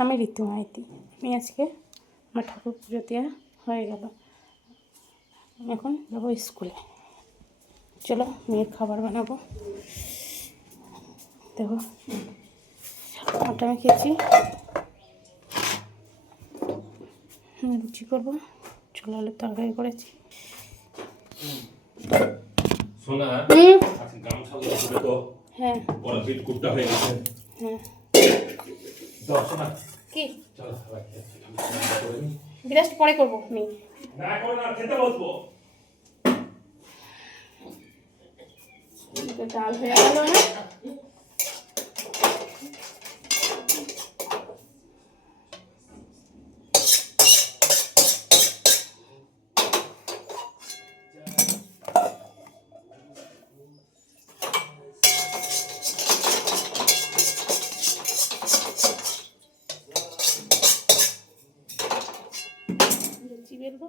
আমি ঋতু মাইতি। আমি আজকে আমার ঠাকুর পুজো দেওয়া হয়ে গেল, এখন যাবো স্কুলে। চলো মেয়ের খাবার বানাবো। দেখো আটা মেখেছি, লুচি করবো, ছোলা আলুর তরকারি করেছি। হ্যাঁ হ্যাঁ কি বিরাজ পরে করবো, আমি ডাল হয়ে গেল না। লুচি বেলবো,